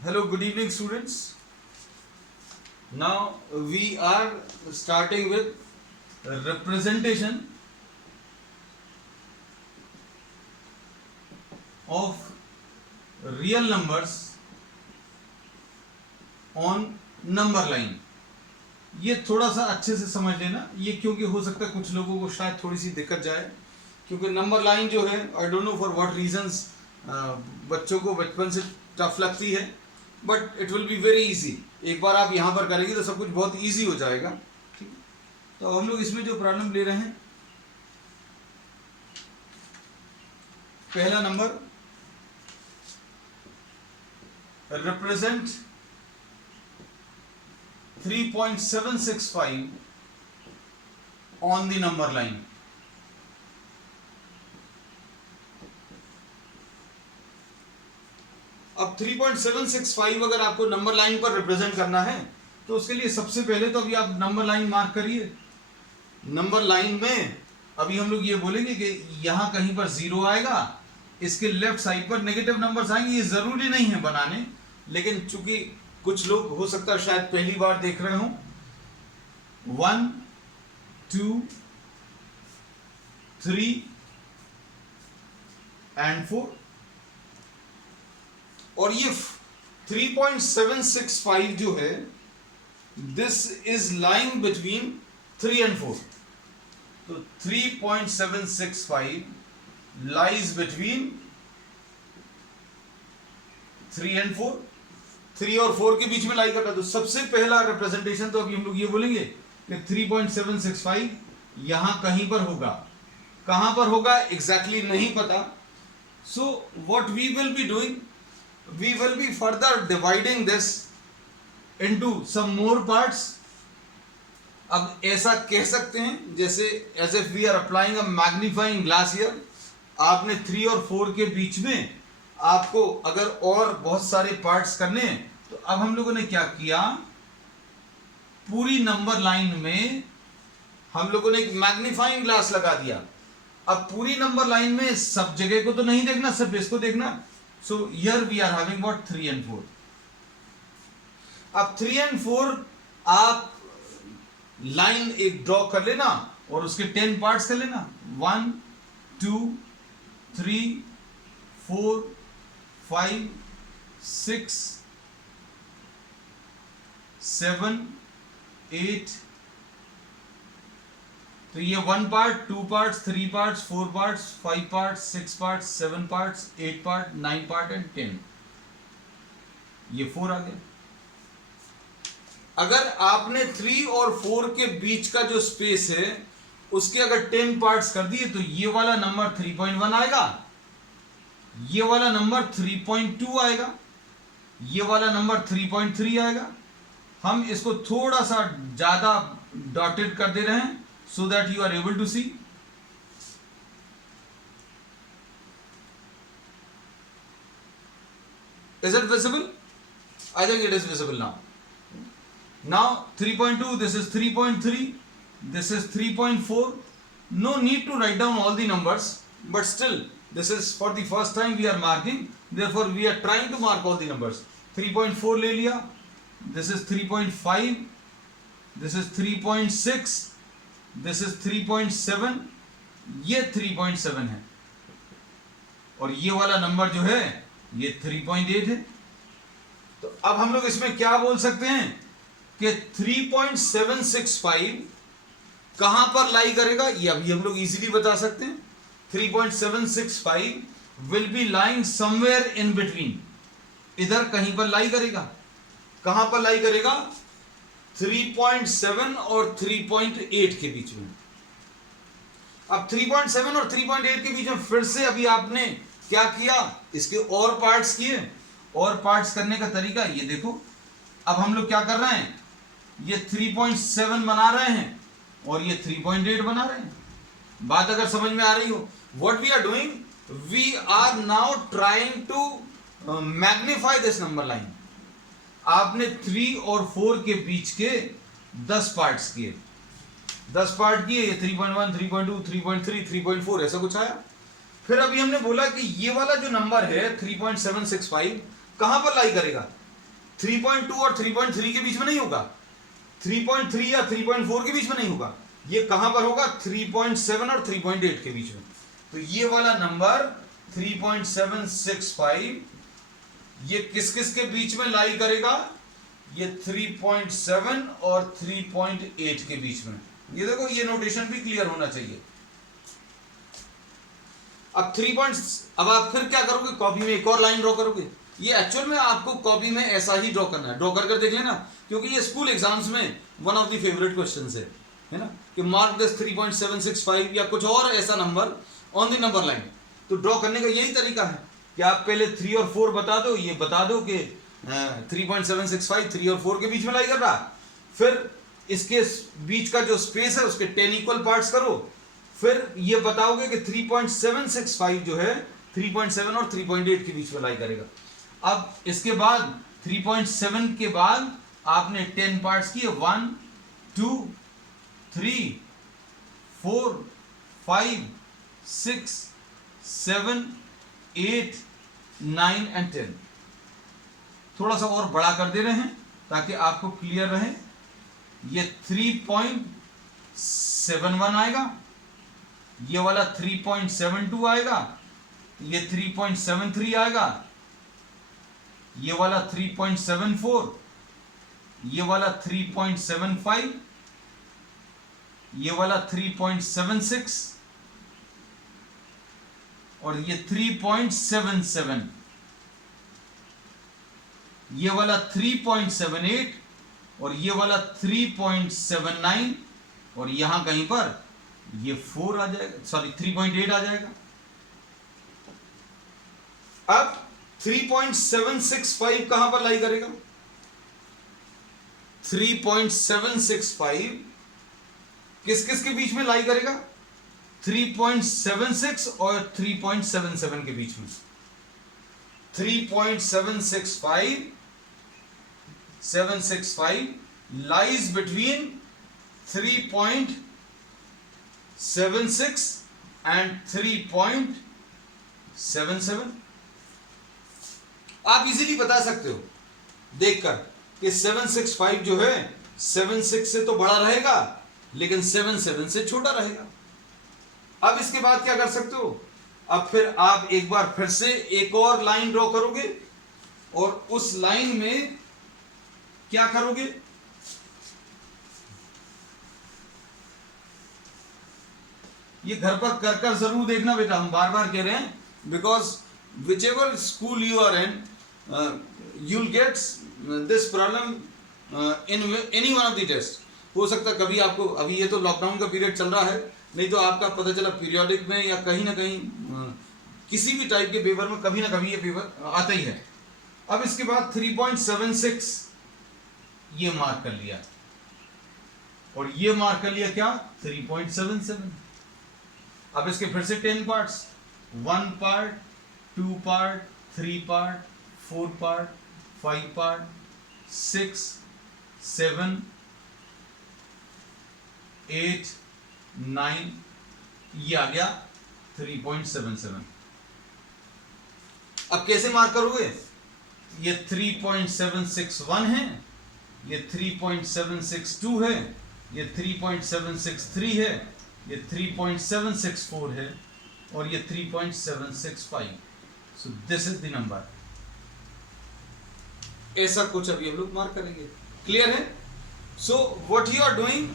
Hello, good evening, students. Now we are starting with representation of real numbers on number line. ये थोड़ा सा अच्छे से समझ लेना, ये क्योंकि हो सकता है कुछ लोगों को शायद थोड़ी सी दिक्कत जाए, क्योंकि नंबर लाइन जो है I don't know for what reasons बच्चों को बचपन से टफ लगती है, but it will be very easy. एक बार आप यहाँ पर करेंगे तो सब कुछ बहुत इजी हो जाएगा. ठीक, तो हम लोग इसमें जो प्रॉब्लम ले रहे हैं, पहला number represent 3.765 on the number line. अब 3.765 अगर आपको नंबर लाइन पर रिप्रेजेंट करना है तो उसके लिए सबसे पहले तो अभी आप नंबर लाइन मार्क करिए. नंबर लाइन में अभी हम लोग ये बोलेंगे कि यहां कहीं पर जीरो आएगा, इसके लेफ्ट साइड पर नेगेटिव नंबर्स आएंगे. ये जरूरी नहीं है बनाने, लेकिन चूंकि कुछ लोग हो सकता है शायद पहली बार देख रहे हो. 1 2 3 and 4, और ये 3.765 जो है, this is line between 3 and 4. तो 3.765 लाइज बिटवीन 3 and 4. 3 और 4 के बीच में लाई करता. तो सबसे पहला रिप्रेजेंटेशन तो अभी हम लोग ये बोलेंगे कि 3.765 यहां कहीं पर होगा. कहां पर होगा एग्जैक्टली नहीं पता. So what we will be doing, we will be further dividing this into some more parts. अब ऐसा कह सकते हैं जैसे as if we are applying a magnifying glass here. आपने 3 और 4 के बीच में आपको अगर और बहुत सारे पार्ट्स करने हैं, तो अब हम लोगों ने क्या किया, पूरी नंबर लाइन में हम लोगों ने एक मैग्नीफाइंग ग्लास लगा दिया. अब पूरी नंबर लाइन में सब जगह को तो नहीं देखना, सिर्फ इसको देखना. So here we are having what 3 and 4. अब 3 and 4 आप लाइन एक ड्रॉ कर लेना और उसके 10 पार्ट्स कर लेना. 1 2 3 4 5 6 7 8. तो ये 1 part, 2 parts, 3 parts, 4 parts, 5 parts, 6 parts, 7 parts, 8 part, 9 part and 10. ये 4 आ गया. अगर आपने 3 और 4 के बीच का जो स्पेस है उसके अगर 10 पार्ट्स कर दिए तो ये वाला नंबर 3.1 आएगा, ये वाला नंबर 3.2 आएगा, ये वाला नंबर 3.3 आएगा. हम इसको थोड़ा सा ज्यादा डॉटेड कर दे रहे हैं so that you are able to see. Is it visible? I think it is visible now. Now 3.2, this is 3.3, this is 3.4. No need to write down all the numbers, but still this is for the first time we are marking, therefore we are trying to mark all the numbers. 3.4 ले लिया, this is 3.5, this is 3.6, this is 3.7, ये 3.7 है, और ये वाला number जो है ये 3.8 है. तो अब हम लोग इसमें क्या बोल सकते हैं कि 3.765 कहां पर लाई करेगा, ये अभी हम लोग इजीली बता सकते हैं. 3.765 will be lying somewhere in between. इधर कहीं पर लाई करेगा. कहां पर लाई करेगा? 3.7 और 3.8 के बीच में. अब 3.7 और 3.8 के बीच में फिर से अभी आपने क्या किया, इसके और पार्ट्स किए. और पार्ट्स करने का तरीका ये देखो. अब हम लोग क्या कर रहे हैं, ये 3.7 बना रहे हैं और ये 3.8 बना रहे हैं. बात अगर समझ में आ रही हो, what we are doing, we are now trying to magnify this number line. आपने 3 और 4 के बीच के 10 पार्ट्स किए, 10 पार्ट किए, ये 3.1 3.2 3.3 3.4 ऐसा कुछ आया. फिर अभी हमने बोला कि ये वाला जो नंबर है 3.765 कहां पर लाई करेगा, 3.2 और 3.3 के बीच में नहीं होगा, 3.3 या 3.4 के बीच में नहीं होगा, ये कहां पर होगा, 3.7 और 3.8 के बीच में। तो ये वाला नंबर 3.765 ये किस किस के बीच में लाई करेगा, ये 3.7 और 3.8 के बीच में। ये देखो, ये नोटेशन भी क्लियर होना चाहिए। अब अब आप फिर क्या करोगे, कॉपी में एक और लाइन ड्रॉ करोगे। ये एक्चुअल में आपको कॉपी में ऐसा ही ड्रॉ करना है, ड्रॉ कर देख लेना, क्योंकि ये स्कूल एग्जाम्स में one of the favourite questions है ना, कि मार्क दिस 3.765 या कुछ और ऐसा number on the number line. तो ड्रॉ करने का यही तरीका है कि आप पहले 3 और 4 बता दो, ये बता दो कि 3.765 3 और 4 के बीच में लाई कर रहा, फिर इसके बीच का जो स्पेस है उसके 10 इक्वल पार्ट्स करो, फिर ये बताओगे कि 3.765 जो है 3.7 और 3.8 के बीच में लाई करेगा। अब इसके बाद 3.7 के बाद आपने 10 पार्ट्स किए, 1 2 3 4 5 6 7 8 9 एंड 10। थोड़ा सा और बड़ा कर दे रहे हैं ताकि आपको क्लियर रहे। ये 3.71 आएगा, ये वाला 3.72 आएगा, ये 3.73 आएगा, ये वाला 3.74, ये वाला 3.75, ये वाला 3.76 और ये 3.77, ये वाला 3.78 और ये वाला 3.79 और यहां कहीं पर ये 4 आ जाएगा, सॉरी 3.8 आ जाएगा। अब 3.765 कहां पर लाई करेगा, 3.765 किस किस के बीच में लाई करेगा, 3.76 और 3.77 के बीच में। 3.765 lies between 3.76 and 3.77। आप इजीली बता सकते हो देखकर कि 765 जो है 76 से तो बड़ा रहेगा लेकिन 77 से छोटा रहेगा। अब इसके बाद क्या कर सकते हो, अब फिर आप एक बार फिर से एक और लाइन ड्रॉ करोगे और उस लाइन में क्या करोगे, ये घर पर कर जरूर देखना बेटा, हम बार बार कह रहे हैं, because whichever school you are in you will get this problem in any one of the test. हो सकता है कभी आपको, अभी ये तो लॉकडाउन का पीरियड चल रहा है, नहीं तो आपका पता चला पीरियोडिक में या कहीं ना कहीं किसी भी टाइप के पेपर में कभी ना कभी ये पेपर आता ही है। अब इसके बाद 3.76 ये मार्क कर लिया और ये मार्क कर लिया क्या, 3.77। अब इसके फिर से 10 parts, 1 part 2 part 3 part 4 part 5 part 6 7 8 9, ये आ गया 3.77। अब कैसे मार्क करोगे, ये 3.761 है, ये 3.762 है, ये 3.763 है, ये 3.764 है और ये 3.765। So this is the number. ऐसा कुछ अभी हम लोग मार्क करेंगे, क्लियर है। So what you are doing,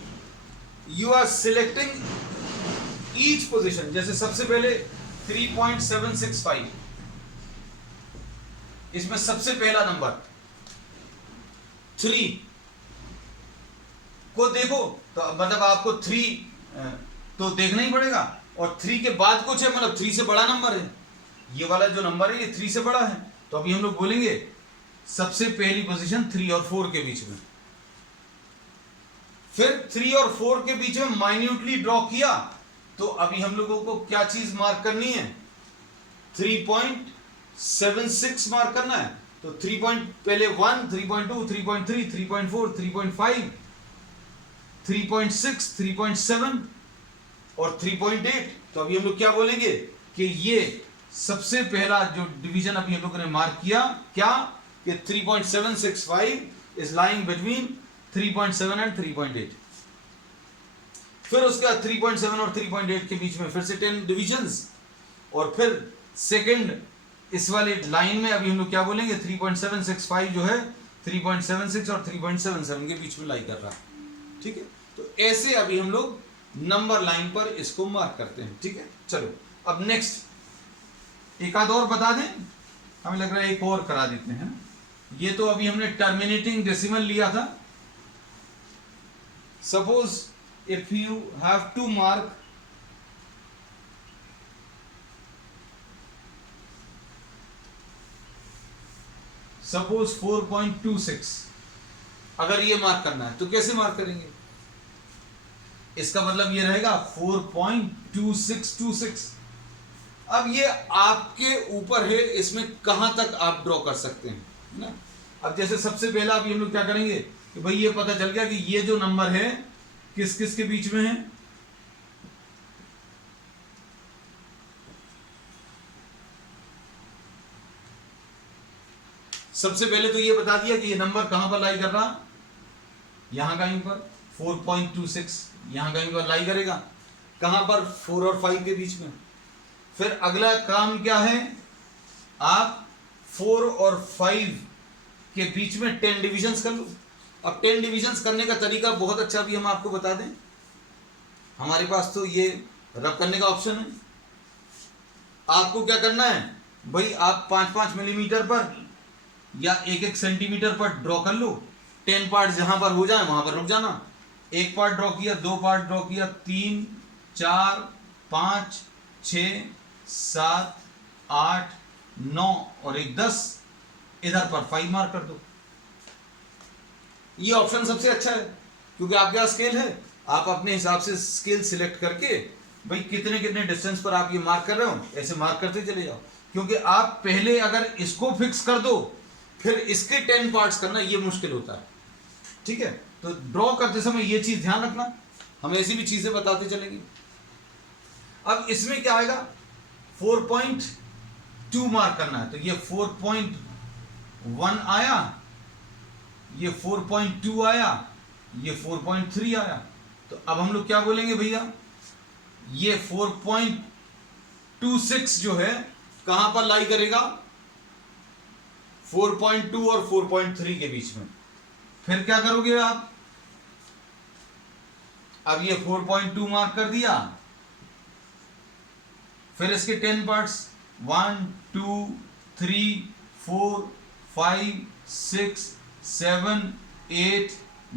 you are selecting each position. जैसे सबसे पहले 3.765, इसमें सबसे पहला नंबर 3 को देखो तो मतलब आपको 3 तो देखना ही पड़ेगा, और 3 के बाद कुछ है, मतलब 3 से बड़ा नंबर है, ये वाला जो नंबर है ये 3 से बड़ा है। तो अभी हम लोग बोलेंगे सबसे पहली पोजीशन 3 और 4 के बीच में, फिर 3 और 4 के बीच में माइन्यूटली ड्रॉ किया, तो अभी हम लोगों को क्या चीज मार्क करनी है, 3.76 मार्क करना है। तो 3 पहले 1 3.2 3.3 3.4 3.5 3.6 3.7 और 3.8। तो अभी हम लोग क्या बोलेंगे कि ये सबसे पहला जो डिवीजन अभी हम लोगों ने मार्क किया, क्या कि 3.765 इज लाइंग बिटवीन 3.7 एंड 3.8। फिर उसके बाद 3.7 और 3.8 के बीच में फिर से 10 डिविजन्स, और फिर सेकंड इस वाली लाइन में अभी हम लोग क्या बोलेंगे, 3.765 जो है 3.76 और 3.77 के बीच में लाई कर रहा है। ठीक है, तो ऐसे अभी हम लोग नंबर लाइन पर इसको मार्क करते हैं। ठीक है, चलो अब नेक्स्ट एक आध और बता दें, हमें लग रहा है एक और करा देते हैं। ये तो अभी हमने टर्मिनेटिंग डेसिमल लिया था। Suppose if you have to mark suppose 4.26, अगर ये मार्क करना है तो कैसे मार्क करेंगे? इसका मतलब ये रहेगा 4.2626। अब ये आपके ऊपर है, इसमें कहां तक आप ड्रॉ कर सकते हैं ना। अब जैसे सबसे पहला अभी हम लोग क्या करेंगे कि भाई ये पता चल गया कि ये जो नंबर है किस किस के बीच में है। सबसे पहले तो ये बता दिया कि ये नंबर कहां पर लाई कर रहा, यहां कहीं पर 4.26 यहां कहीं पर लाई करेगा, कहां पर 4 और 5 के बीच में। फिर अगला काम क्या है, आप 4 और 5 के बीच में 10 डिविजन्स कर लो। अब 10 डिविजन्स करने का तरीका बहुत अच्छा भी हम आपको बता दें, हमारे पास तो ये रब करने का ऑप्शन है। आपको क्या करना है भाई, आप 5-5 मिलीमीटर पर या 1-1 सेंटीमीटर पर ड्रॉ कर लो। 10 पार्ट जहां पर हो जाए वहां पर रुक जाना। एक पार्ट ड्रॉ किया, 2 पार्ट ड्रॉ किया, 3, 4, 5, 6, 7, 8, 9 और एक 10, इधर पर 5 मार्क कर दो। ये ऑप्शन सबसे अच्छा है क्योंकि आपके पास स्केल है, आप अपने हिसाब से स्केल सिलेक्ट करके भाई कितने कितने डिस्टेंस पर आप ये मार्क कर रहे हो, ऐसे मार्क करते चले जाओ। क्योंकि आप पहले अगर इसको फिक्स कर दो फिर इसके 10 पार्ट्स करना ये मुश्किल होता है। ठीक है, तो ड्रॉ करते समय ये चीज ध्यान रखना, हम ऐसी भी चीजें बताते चलेंगे। अब इसमें क्या आएगा, 4.2 मार्क करना है, तो ये 4.1 आया, ये 4.2 आया, ये 4.3 आया। तो अब हम लोग क्या बोलेंगे भैया, ये 4.26 जो है कहां पर लाई करेगा, 4.2 और 4.3 के बीच में। फिर क्या करोगे आप, अब ये 4.2 मार्क कर दिया, फिर इसके 10 पार्ट्स 1, 2, 3, 4, 5, 6, 7, 8,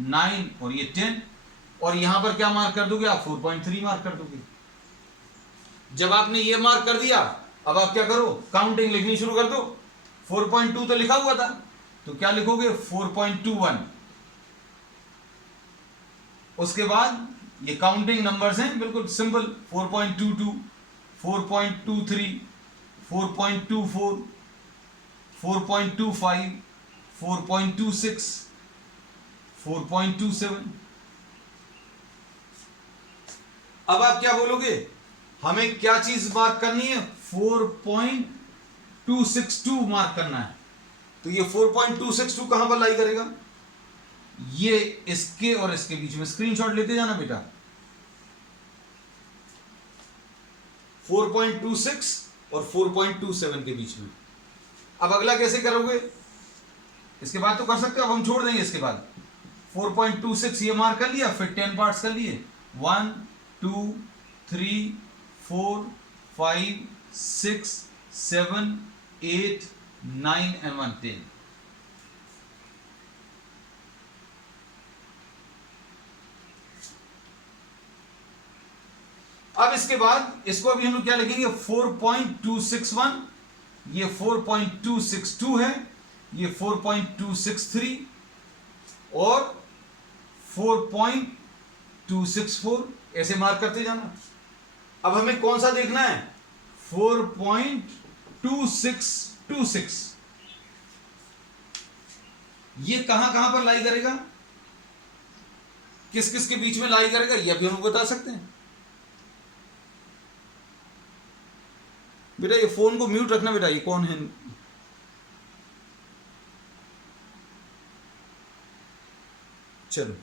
9 और ये 10, और यहां पर क्या मार्क कर दोगे आप, 4.3 मार्क कर दोगे। जब आपने ये मार्क कर दिया, अब आप क्या करो, काउंटिंग लिखनी शुरू कर दो। 4.2 तो लिखा हुआ था, तो क्या लिखोगे, 4.21। उसके बाद ये काउंटिंग नंबर्स हैं, बिल्कुल सिंपल, 4.22, 4.23, 4.24, 4.25, 4.26, 4.27। अब आप क्या बोलोगे, हमें क्या चीज मार्क करनी है, 4.262 मार्क करना है। तो ये 4.262 कहां पर लाई करेगा, ये इसके और इसके बीच में। स्क्रीनशॉट लेते जाना बेटा, 4.26 और 4.27 के बीच में। अब अगला कैसे करोगे, इसके बाद तो कर सकते हो, अब हम छोड़ देंगे। इसके बाद 4.26 ये मार्क कर लिया, फिर 10 पार्ट्स कर लिए, 1, 2, 3, 4, 5, 6, 7, 8, 9 and 1, 10। अब इसके बाद इसको अभी हम लोग क्या लिखेंगे, 4.261, ये 4.262 है, ये 4.263 और 4.264, ऐसे मार्क करते जाना। अब हमें कौन सा देखना है, 4.2626, ये कहां कहां पर लाई करेगा, किस किस के बीच में लाई करेगा, ये अभी हम बता सकते हैं। बेटा ये फोन को म्यूट रखना बेटा, ये कौन है, चलो,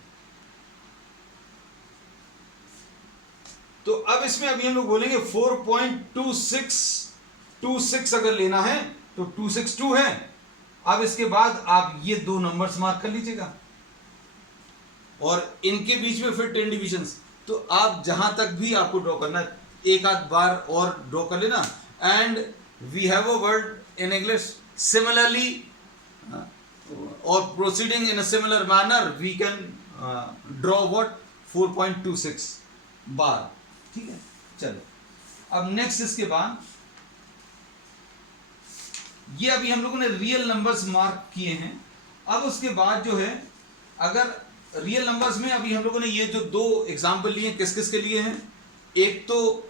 तो अब इसमें अभी हम लोग बोलेंगे 4.2626 अगर लेना है तो 262 है। अब इसके बाद आप ये दो नंबर्स मार्क कर लीजिएगा और इनके बीच में फिर 10 डिविजन्स। तो आप जहां तक भी आपको ड्रॉ करना है एक आध बार और ड्रॉ कर लेना। And we have a word in English similarly और proceeding in a similar manner we can draw what 4.26 बार। ठीक है, चलो अब नेक्स्ट इसके बाद ये अभी हम लोगों ने रियल नंबर्स मार्क किए हैं। अब उसके बाद जो है अगर रियल नंबर्स में अभी हम लोगों ने ये जो दो एग्जाम्पल लिए किस किस के लिए हैं, एक तो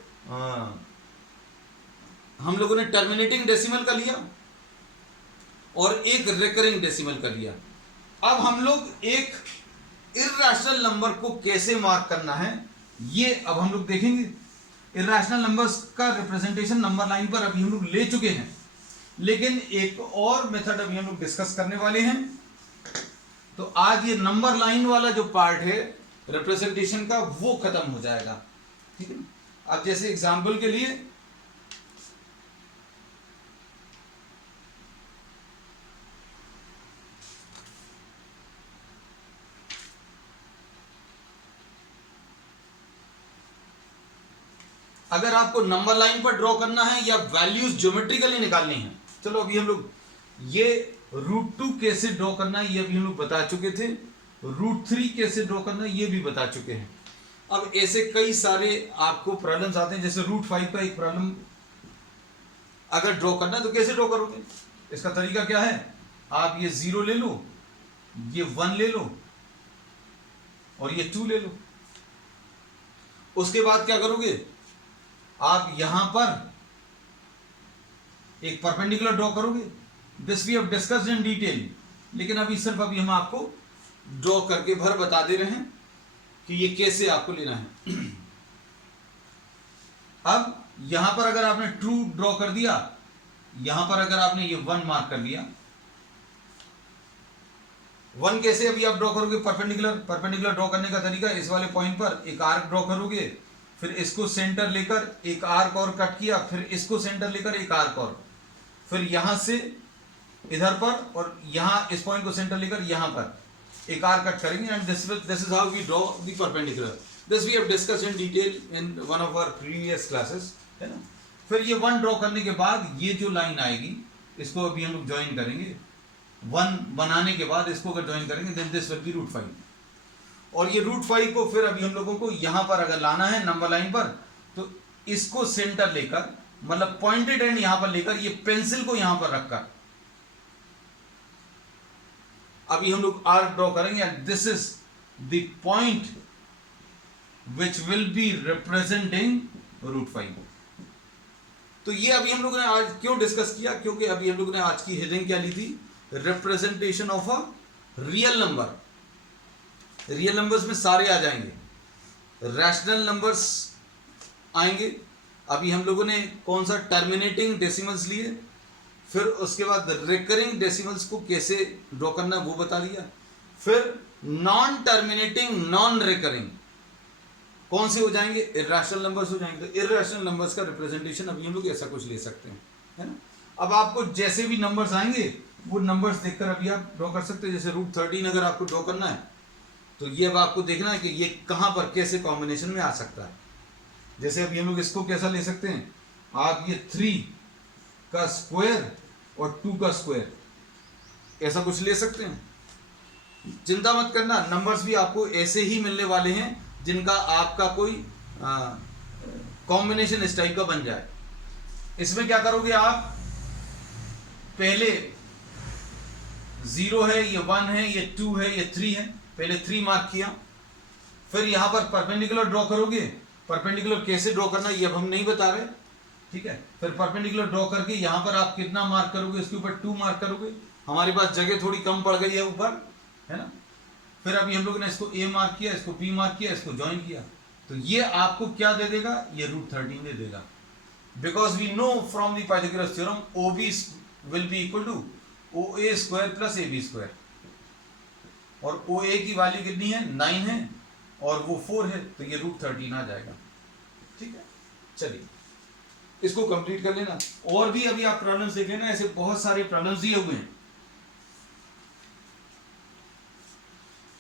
हम लोगों ने टर्मिनेटिंग डेसिमल का लिया और एक रिकरिंग डेसिमल का लिया। अब हम लोग एक इर्रेशनल नंबर को कैसे मार्क करना है ये अब हम लोग देखेंगे। इर्रेशनल नंबर्स का रिप्रेजेंटेशन नंबर लाइन पर अभी हम लोग ले चुके हैं, लेकिन एक और मेथड अभी हम लोग डिस्कस करने वाले हैं। तो आज ये नंबर लाइन वाला जो पार्ट है रिप्रेजेंटेशन का वो खत्म हो जाएगा। ठीक है, अब जैसे एग्जांपल के लिए अगर आपको नंबर लाइन पर ड्रॉ करना है या वैल्यूज ज्योमेट्रिकली निकालनी है, चलो अभी हम लोग ये √2 कैसे ड्रॉ करना है ये अभी हम लोग बता चुके थे, √3 कैसे ड्रॉ करना है ये भी बता चुके हैं। अब ऐसे कई सारे आपको प्रॉब्लम्स आते हैं, जैसे √5 का एक प्रॉब्लम अगर ड्रॉ करना है तो कैसे ड्रॉ करोगे। इसका तरीका क्या है, आप ये 0 ले लो, ये 1 ले लो और ये 2 ले लो। उसके बाद क्या करोगे, आप यहां पर एक परपेंडिकुलर ड्रॉ करोगे। This we have discussed in detail, लेकिन अभी सिर्फ अभी हम आपको ड्रॉ करके भर बता दे रहे हैं कि ये कैसे आपको लेना है। अब यहां पर अगर आपने ट्रू ड्रॉ कर दिया, यहां पर अगर आपने ये 1 मार्क कर लिया, 1 कैसे अभी आप ड्रॉ करोगे, परपेंडिकुलर ड्रॉ करने का तरीका इस वाले पॉइंट पर एक आर्क ड्रॉ करोगे, फिर इसको सेंटर लेकर एक आर्क और कट किया, फिर इसको सेंटर लेकर एक आर्क और, फिर यहां से इधर पर और यहां इस पॉइंट को सेंटर लेकर यहां पर एक आर्क कट करेंगे। And this is how we draw the perpendicular. This we have discussed in detail in one of our previous classes, है ना। फिर ये 1 ड्रॉ करने के बाद ये जो लाइन आएगी इसको अभी हम लोग ज्वाइन करेंगे। 1 बनाने के बाद इसको अगर ज्वाइन करेंगे देन दिस विल बी √5। और ये √5 को फिर अभी हम लोगों को यहां पर अगर लाना है नंबर लाइन पर, तो इसको सेंटर लेकर, मतलब पॉइंटेड एंड यहां पर लेकर, ये पेंसिल को यहां पर रखकर अभी हम लोग आर्क ड्रॉ करेंगे। And this is the point which will be representing √5। तो ये अभी हम लोगों ने आज क्यों डिस्कस किया, क्योंकि अभी हम लोगों ने आज की हेडिंग क्या ली थी, representation of a real number. Real numbers में सारे आ जाएंगे, रैशनल नंबर्स आएंगे। अभी हम लोगों ने कौन सा टर्मिनेटिंग डेसिमल्स लिए, फिर उसके बाद रिकरिंग डेसिमल्स को कैसे ड्रॉ करना वो बता दिया। फिर नॉन टर्मिनेटिंग नॉन रिकरिंग कौन से हो जाएंगे, इर्रेशनल नंबर्स हो जाएंगे। तो इर्रेशनल नंबर्स का रिप्रेजेंटेशन अभी हम लोग ऐसा कुछ ले सकते हैं, है ना। अब आपको जैसे भी नंबर्स आएंगे वो नंबर्स देखकर अभी आप ड्रॉ कर सकते हैं। जैसे √13 अगर आपको ड्रॉ करना है तो ये अब आपको देखना है कि ये कहां पर कैसे कॉम्बिनेशन में आ सकता है। जैसे अभी हम लोग इसको कैसा ले सकते हैं, आप ये 3 का स्क्वायर और 2 का स्क्वायर ऐसा कुछ ले सकते हैं। चिंता मत करना, नंबर्स भी आपको ऐसे ही मिलने वाले हैं जिनका आपका कोई कॉम्बिनेशन इस टाइप का बन जाए। इसमें क्या करोगे आप, पहले 0 है, ये 1 है, ये 2 है, ये 3 है, पहले 3 मार्क किया। फिर यहां पर परपेंडिकुलर ड्रॉ करोगे। परपेंडिकुलर कैसे ड्रॉ करना ये अब हम नहीं बता रहे, ठीक है। फिर परपेंडिकुलर ड्रॉ करके यहां पर आप कितना मार्क करोगे, इसके ऊपर 2 मार्क करोगे। हमारे पास जगह थोड़ी कम पड़ गई है ऊपर, है ना। फिर अभी हम लोगों ने इसको A मार्क किया, इसको B मार्क किया, इसको ज्वाइन किया, तो ये आपको क्या दे देगा, ये √13 दे देगा। Because we know from the Pythagoras theorem OB will be equal to OA² + AB², और ओ ए की वैल्यू कितनी है 9 है और वो 4 है, तो ये √13 आ जाएगा। ठीक है, चलिए इसको कंप्लीट कर लेना। और भी अभी आप प्रॉब्लम्स देख लेना, ऐसे बहुत सारे प्रॉब्लम्स दिए हुए हैं।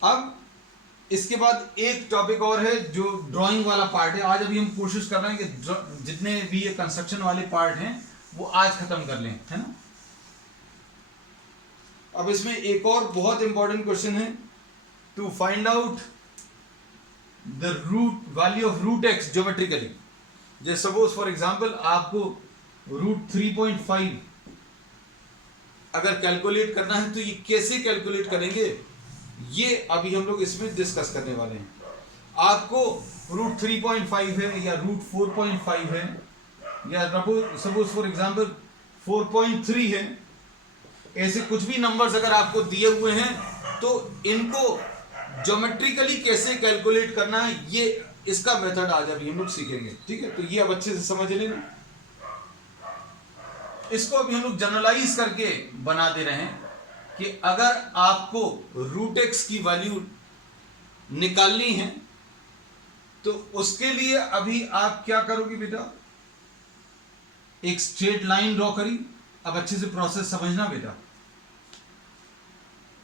अब इसके बाद एक टॉपिक और है जो ड्राइंग वाला पार्ट है। आज अभी हम कोशिश कर रहे हैं कि जितने भी ये कंस्ट्रक्शन वाले पार्ट हैं वो आज खत्म कर लें, है ना। अब इसमें एक और बहुत इंपॉर्टेंट क्वेश्चन है, to find out the root value of √x geometrically. जैसे सपोज फॉर एग्जांपल आपको √3.5 अगर कैलकुलेट करना है तो ये कैसे कैलकुलेट करेंगे, ये अभी हम लोग इसमें डिस्कस करने वाले हैं। आपको √3.5 है या √4.5 है या सपोज फॉर एग्जांपल 4.3 है, ऐसे कुछ भी नंबर्स अगर आपको दिए हुए हैं तो इनको ज्योमेट्रिकली कैसे कैलकुलेट करना है, ये इसका मेथड आज अभी हम लोग सीखेंगे। ठीक है, तो ये अब अच्छे से समझ लेना। इसको अभी हम लोग जनरलाइज करके बना दे रहे हैं कि अगर आपको √x की वैल्यू निकालनी है तो उसके लिए अभी आप क्या करोगे बेटा, एक स्ट्रेट लाइन ड्रॉ करी। अब अच्छे से प्रोसेस समझना बेटा,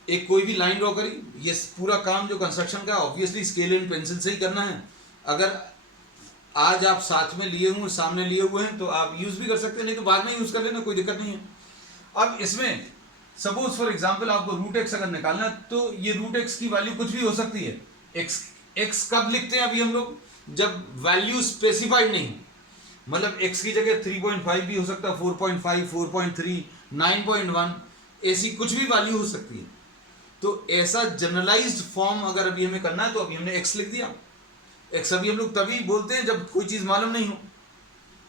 एक कोई भी लाइन ड्रॉ करी, ये पूरा काम जो कंस्ट्रक्शन का ऑब्वियसली स्केल एंड पेंसिल से ही करना है। अगर आज आप साथ में लिए हुए सामने लिए हुए हैं तो आप यूज भी कर सकते हैं, नहीं तो बाद में यूज कर लेना, कोई दिक्कत नहीं है। अब इसमें सपोज फॉर एग्जांपल आपको √x अगर निकालना है तो ये √x की वैल्यू कुछ भी हो सकती है। x कब लिखते हैं अभी हम लोग, जब वैल्यू स्पेसिफाइड नहीं, मतलब x की जगह 3.5 भी हो सकता है, 4.5, 4.3, 9.1, ऐसी कुछ भी वैल्यू हो सकती है। तो ऐसा जनरलाइज्ड फॉर्म अगर अभी हमें करना है तो अभी हमने x लिख दिया। x अभी हम लोग तभी बोलते हैं जब कोई चीज मालूम नहीं हो,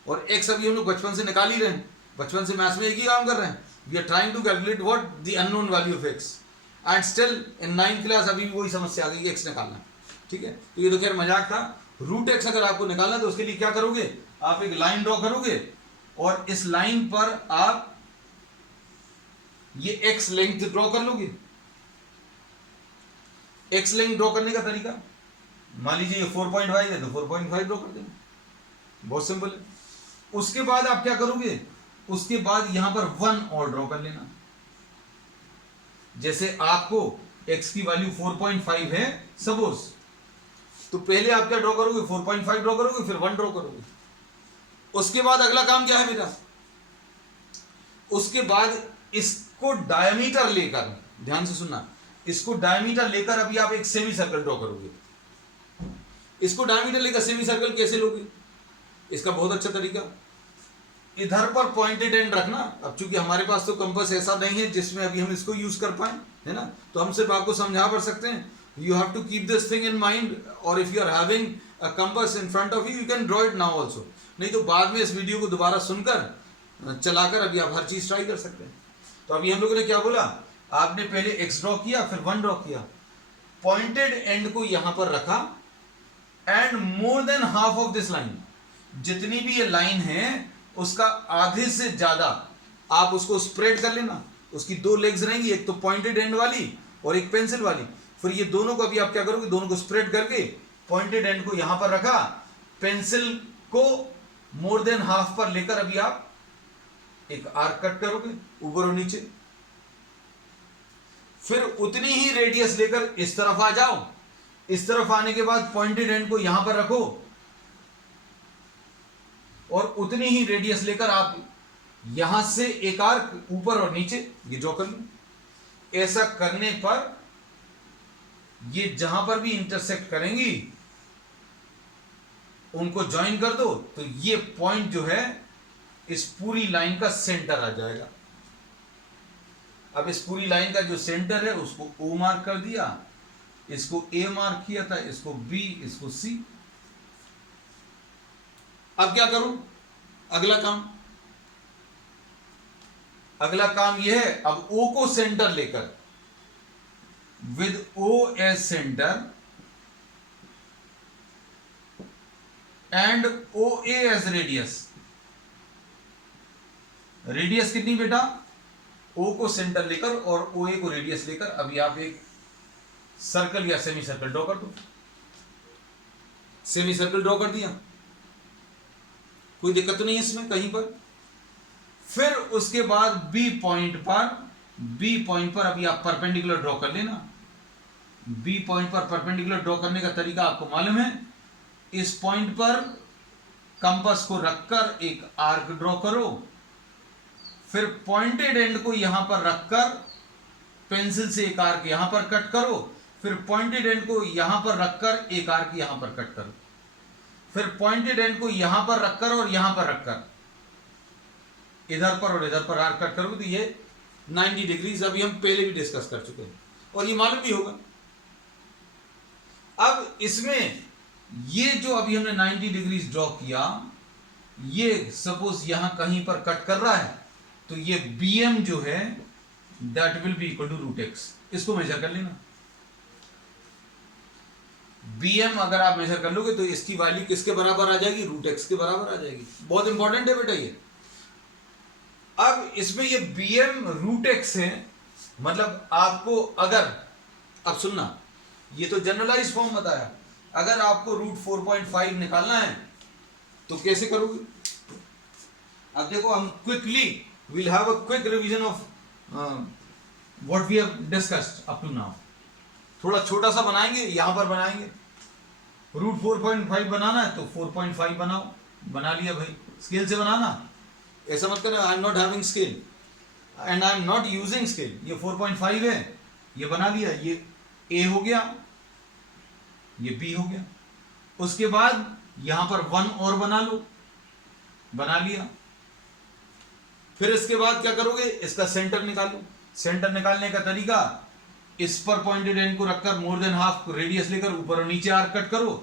और x अभी हम लोग बचपन से निकाल ही रहे हैं, बचपन से मैथ्स में एक ही काम कर रहे हैं, we are trying to calculate what the unknown value of x, and still in 9th class अभी भी वही समस्या आ गई, x निकालना। ठीक है, तो ये तो खैर मजाक था। √x अगर आपको निकालना तो उसके लिए क्या करोगे, आप एक लाइन ड्रॉ करोगे और इस लाइन पर आप ये x लेंथ ड्रॉ कर लोगे। x लेंथ ड्रॉ करने का तरीका, मान लीजिए ये 4.5 है तो 4.5 ड्रॉ कर देना, बहुत सिंपल है। उसके बाद आप क्या करोगे, उसके बाद यहां पर 1 और ड्रॉ कर लेना। जैसे आपको x की वैल्यू 4.5 है सपोज, तो पहले आप क्या ड्रॉ करोगे, 4.5 ड्रॉ करोगे, फिर 1 ड्रॉ करोगे। उसके बाद अगला काम क्या है बेटा, उसके बाद इसको डायमीटर लेकर, ध्यान से सुनना, इसको डायमीटर लेकर अभी आप एक सेमी सर्कल ड्रॉ करोगे। इसको डायमीटर लेकर सेमी सर्कल कैसे लोगे, इसका बहुत अच्छा तरीका, इधर पर पॉइंटेड एंड रखना। अब चूंकि हमारे पास तो कंपास ऐसा नहीं है जिसमें अभी हम इसको यूज कर पाए, है ना, तो हम सिर्फ आपको समझा पड़ सकते हैं। You have to keep this thing in mind, और if you are having a compass in front of you, you can draw it now also, नहीं तो बाद में इस वीडियो को दोबारा सुनकर चलाकर अभी आप हर चीज ट्राई कर सकते हैं। तो अभी हम लोगों ने क्या बोला, आपने पहले x ड्रॉ किया, फिर 1 ड्रॉ किया, पॉइंटेड एंड को यहां पर रखा, and more than half of this line, जितनी भी ये लाइन है उसका आधे से ज्यादा आप उसको स्प्रेड कर लेना। उसकी 2 लेग्स रहेंगी, एक तो पॉइंटेड एंड वाली और एक पेंसिल वाली। फिर ये दोनों को अभी आप क्या करोगे, दोनों को स्प्रेड करके पॉइंटेड एंड को यहां पर रखा, पेंसिल को मोर देन हाफ पर लेकर अभी आप एक आर्क कट करोगे ऊपर और नीचे। फिर उतनी ही रेडियस लेकर इस तरफ आ जाओ, इस तरफ आने के बाद पॉइंटेड एंड को यहां पर रखो और उतनी ही रेडियस लेकर आप यहां से एक आर्क ऊपर और नीचे ये ड्रॉ कर लो। ऐसा करने पर ये जहां पर भी इंटरसेक्ट करेंगी उनको ज्वाइन कर दो, तो ये पॉइंट जो है इस पूरी लाइन का सेंटर आ जाएगा। अब इस पूरी लाइन का जो सेंटर है उसको O मार्क कर दिया, इसको A मार्क किया था, इसको B, इसको C। अब क्या करूं, अगला काम यह है, अब O को सेंटर लेकर with O as centre and OA as radius. Radius कितनी बेटा, O को सेंटर लेकर और OA को रेडियस लेकर अभी आप एक सर्कल या सेमी सर्कल ड्रॉ कर दो। सेमी सर्कल ड्रॉ कर दिया, कोई दिक्कत तो नहीं है इसमें कहीं पर। फिर उसके बाद बी पॉइंट पर अभी आप परपेंडिकुलर ड्रॉ कर लेना। बी पॉइंट पर परपेंडिकुलर ड्रॉ करने का तरीका आपको मालूम है। इस पॉइंट पर कंपास को रखकर एक आर्क ड्रॉ करो, फिर पॉइंटेड एंड को यहां पर रखकर पेंसिल से एक आर्क यहां पर कट करो, फिर पॉइंटेड एंड को यहां पर रखकर एक आर्क यहां पर कट करो, फिर पॉइंटेड एंड को यहां पर रखकर और यहां पर रखकर इधर पर और इधर पर आर्क कट करोगे तो ये 90 डिग्रीज अभी हम पहले भी डिस्कस कर चुके हैं और ये मालूम भी होगा। अब इसमें ये जो अभी हमने 90 डिग्रीज ड्रॉ किया, ये सपोज यहां कहीं पर कट कर रहा है तो ये BM जो है that will be equal to root x. इसको मेजर कर लेना। BM अगर आप मेजर कर लोगे तो इसकी वैल्यू किसके बराबर आ जाएगी? रूट एक्स के बराबर आ जाएगी। बहुत इंपॉर्टेंट है बेटा ये। अब इसमें ये BM रूट एक्स है, मतलब आपको अगर, अब सुनना, ये तो जनरलाइज फॉर्म बताया, अगर आपको रूट 4.5 निकालना है तो कैसे करोगे? अब देखो हम quickly will have a quick revision of what we have discussed up to now. थोड़ा छोटा सा बनाएंगे, यहां पर बनाएंगे। रूट 4.5 बनाना है तो 4.5 बनाओ, बना लिया भाई। स्केल से बनाना, ऐसा मत करना I am not having scale and I am not using scale. ये 4.5 है, ये बना लिया, ये A हो गया, ये B हो गया। उसके बाद यहां पर 1 और बना लो, बना लिया। फिर इसके बाद क्या करोगे? इसका सेंटर निकालो। सेंटर निकालने का तरीका, इस पर पॉइंटेड एंड को रखकर मोर देन हाफ रेडियस लेकर ऊपर और नीचे आर्क कट करो,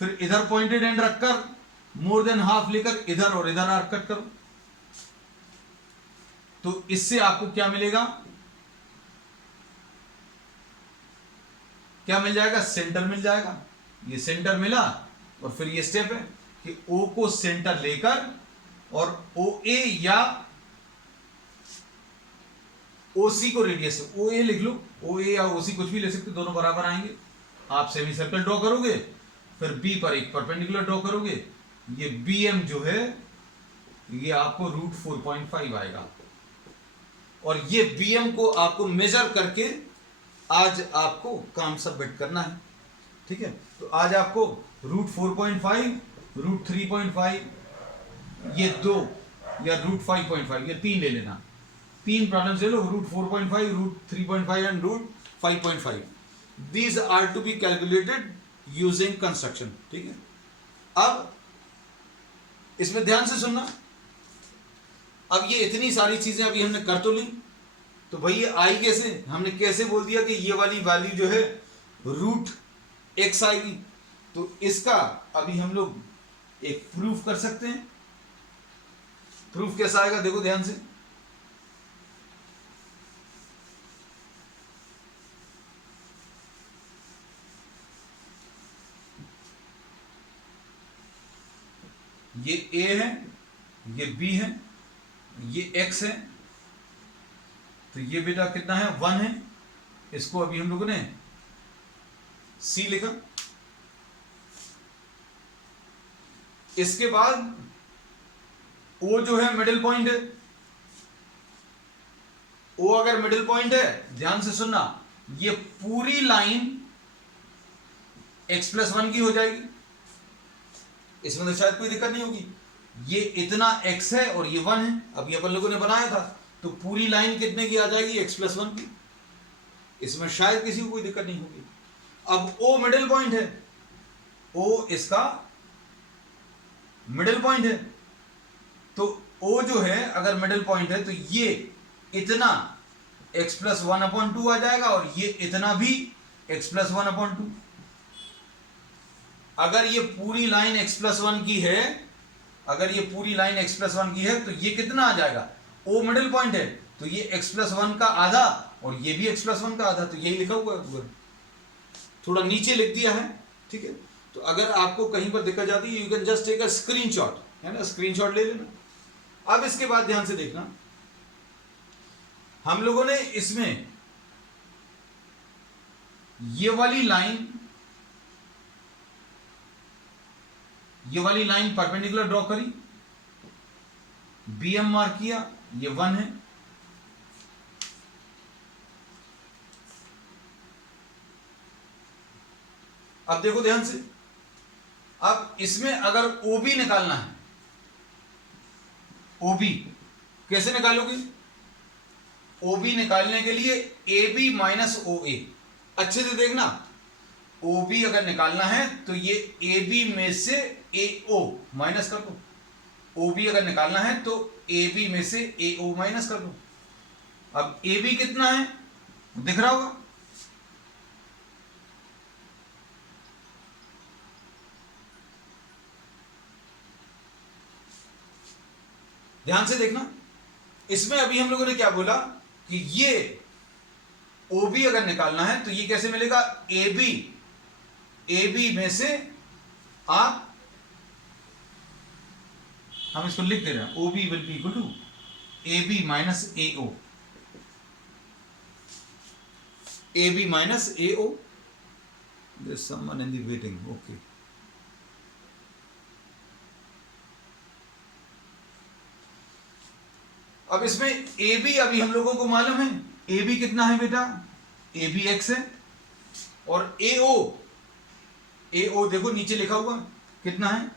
फिर इधर पॉइंटेड एंड रखकर मोर देन हाफ लेकर इधर और इधर आर्क कट करो। तो इससे आपको क्या मिलेगा? क्या मिल जाएगा? सेंटर मिल जाएगा। ये सेंटर मिला और फिर ये स्टेप है कि O को सेंटर लेकर और OA या OC को रेडियस, OA लिख लो, OA या OC कुछ भी ले सकते, दोनों बराबर आएंगे। आप सेमी सर्कल ड्रॉ करोगे, फिर B पर एक परपेंडिकुलर ड्रॉ करोगे। ये BM जो है ये आपको रूट 4.5 आएगा और ये BM को आपको मेजर करके आज आपको काम सबमिट करना है। ठीक है, तो आज आपको रूट 4.5, रूट 3.5, ये 2 या रूट 5.5, ये 3 ले लेना। 3 प्रॉब्लम्स ले लो, root 4.5, root 3.5 and root 5.5। These are to be calculated using construction. ठीक है, अब इसमें ध्यान से सुनना। अब ये इतनी सारी चीजें अभी हमने कर तो ली, तो भाई ये आई कैसे? हमने कैसे बोल दिया कि ये वाली वैल्यू जो है रूट एक्स आएगी, तो इसका अभी हम लोग एक प्रूफ कर सकते हैं। प्रूफ कैसा आएगा? देखो ध्यान से। ये A है, ये B है, ये X है, तो ये बेटा कितना है? 1 है। इसको अभी हम लोगों ने C लिखा। इसके बाद O जो है मिडिल पॉइंट है। O अगर मिडिल पॉइंट है, ध्यान से सुनना, ये पूरी लाइन x+1 की हो जाएगी। इसमें तो शायद कोई दिक्कत नहीं होगी। ये इतना x है और ये 1 है, अभी अपन लोगों ने बनाया था, तो पूरी लाइन कितने की आ जाएगी? x+1 की। इसमें शायद किसी को कोई दिक्कत नहीं होगी। अब O मिडिल पॉइंट है, O इसका मिडिल पॉइंट है, तो O जो है अगर मिडिल पॉइंट है तो ये इतना x+1/2 आ जाएगा और ये इतना भी x+1/2। अगर ये पूरी लाइन x+1 की है, अगर ये पूरी लाइन x+1 की है तो ये कितना आ जाएगा? O मिडिल पॉइंट है तो ये x+1 का आधा और ये भी x+1 का आधा, तो यही लिखा हुआ है, थोड़ा नीचे लिख दिया है। ठीक है, तो अगर आपको कहीं पर दिक्कत जाती है, you can just take a screenshot, है ना, स्क्रीनशॉट ले लेना। अब इसके बाद ध्यान से देखना, हम लोगों ने इसमें ये वाली लाइन परपेंडिकुलर ड्रॉ करी, BM मार्क किया, ये 1 है। अब देखो ध्यान से, अब इसमें अगर OB निकालना है, OB कैसे निकालोगे? OB निकालने के लिए AB माइनस OA, अच्छे से देखना, OB अगर निकालना है तो ये AB में से AO माइनस कर दो, OB अगर निकालना है तो AB में से AO माइनस कर दो। अब AB कितना है दिख रहा होगा, ध्यान से देखना। इसमें अभी हम लोगों ने क्या बोला कि ये OB अगर निकालना है तो ये कैसे मिलेगा? AB में से आप, हम इसको लिख दे रहे हैं, OB will be equal to AB minus AO, AB minus AO। There is someone in the waiting, okay. अब इसमें AB अभी हम लोगों को मालूम है, AB कितना है बेटा? AB x है, और AO देखो नीचे लिखा हुआ कितना है?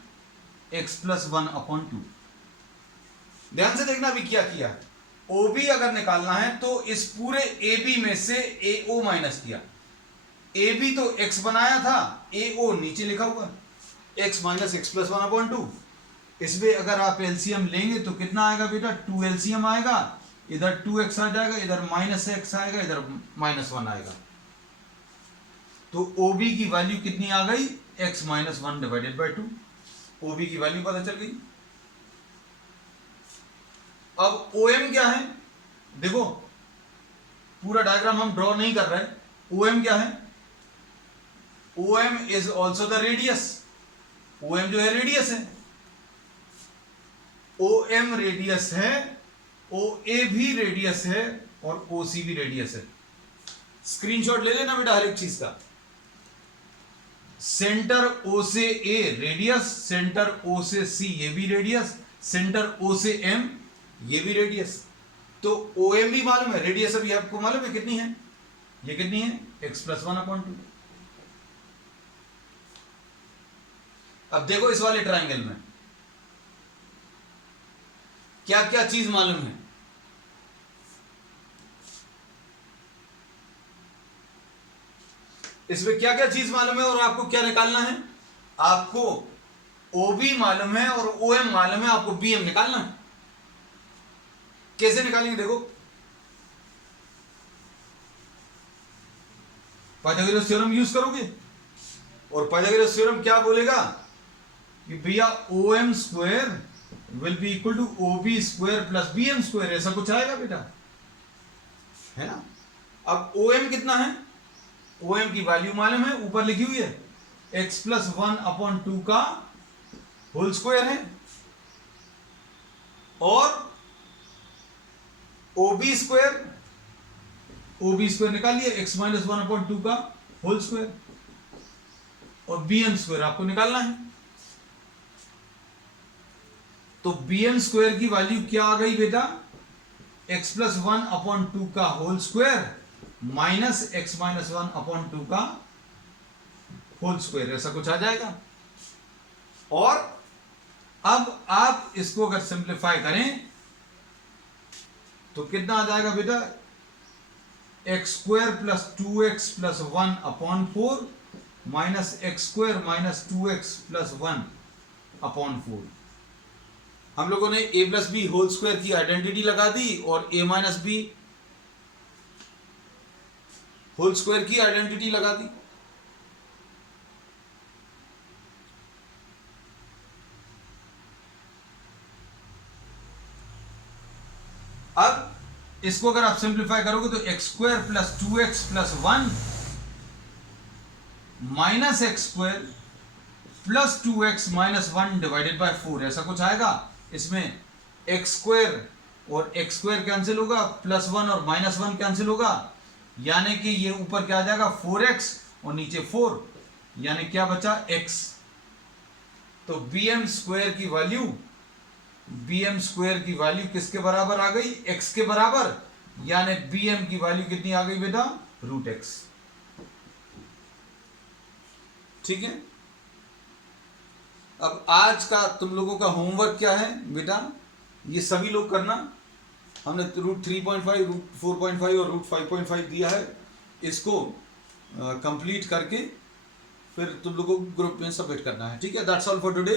x plus 1/2। ध्यान से देखना अभी क्या किया, OB अगर निकालना है तो इस पूरे AB में से AO माइनस किया। AB तो x बनाया था, AO नीचे लिखा हुआ, x माइनस x प्लस 1/2। इसमें अगर आप एलसीएम लेंगे तो कितना आएगा बेटा? 2 एलसीएम आएगा, इधर 2x आ जाएगा, इधर माइनस x आएगा, इधर -1 आएगा। तो OB की वैल्यू कितनी आ गई? x minus 1 divided by 2। OB की वैल्यू पता चल गई। अब OM क्या है? देखो पूरा डायग्राम हम ड्रॉ नहीं कर रहे, OM क्या है? OM is also the radius. OM जो है रेडियस है, OM रेडियस है, OA भी रेडियस है, और OC भी रेडियस है। स्क्रीनशॉट ले लेना बेटा हर एक चीज का। सेंटर O से A रेडियस, सेंटर O से C ये भी रेडियस, सेंटर O से M ये भी रेडियस। तो OM भी मालूम है, रेडियस अभी आपको मालूम है कितनी है? ये कितनी है? x plus 1/2। अब देखो इस वाले ट्राइंगल में क्या क्या चीज मालूम है? इसमें क्या क्या चीज मालूम है और आपको क्या निकालना है? आपको OB मालूम है और OM मालूम है, आपको BM निकालना है। कैसे निकालेंगे देखो, पाइथागोरस थ्योरम यूज करोगे, और पाइथागोरस थ्योरम क्या बोलेगा कि भैया OM square will be equal to OB square plus BM square, ऐसा कुछ आएगा बेटा, है ना। अब OM कितना है? OM की वैल्यू मालूम है, ऊपर लिखी हुई है, x प्लस 1/2 का होल स्क्वायर है, और OB स्क्वायर निकाल लिया, x माइनस 1/2 का होल स्क्वायर, और BM स्क्वायर आपको निकालना है। तो BM स्क्वायर की वैल्यू क्या आ गई बेटा? x प्लस 1/2 का whole square minus x minus 1/2 का होल स्क्वायर, ऐसा कुछ आ जाएगा। और अब आप इसको अगर सिंप्लीफाई करें तो कितना आ जाएगा बेटा? x square plus 2x plus 1/4 minus x square minus 2x plus 1/4। हम लोगों ने a plus B whole square की आइडेंटिटी लगा दी और a minus B whole square की आइडेंटिटी लगा दी। अब इसको अगर आप सिंप्लीफाई करोगे तो x square plus 2x plus 1 minus x square plus 2x minus 1 divided by 4, ऐसा कुछ आएगा। इसमें x स्क्वायर और x स्क्वायर कैंसिल होगा, प्लस 1 और माइनस 1 कैंसिल होगा, यानी कि ये ऊपर क्या आ जाएगा 4x और नीचे 4, यानी क्या बचा x। तो bm स्क्वायर की वैल्यू किसके बराबर आ गई, x के बराबर, यानी bm की वैल्यू कितनी आ गई बेटा, √x। ठीक है। अब आज का तुम लोगों का होमवर्क क्या है बेटा, ये सभी लोग करना। हमने √3.5, √4.5 और √5.5 दिया है, इसको कंप्लीट करके फिर तुम लोगों को ग्रुप में सबमिट करना है। ठीक है, दैट्स ऑल फॉर टुडे।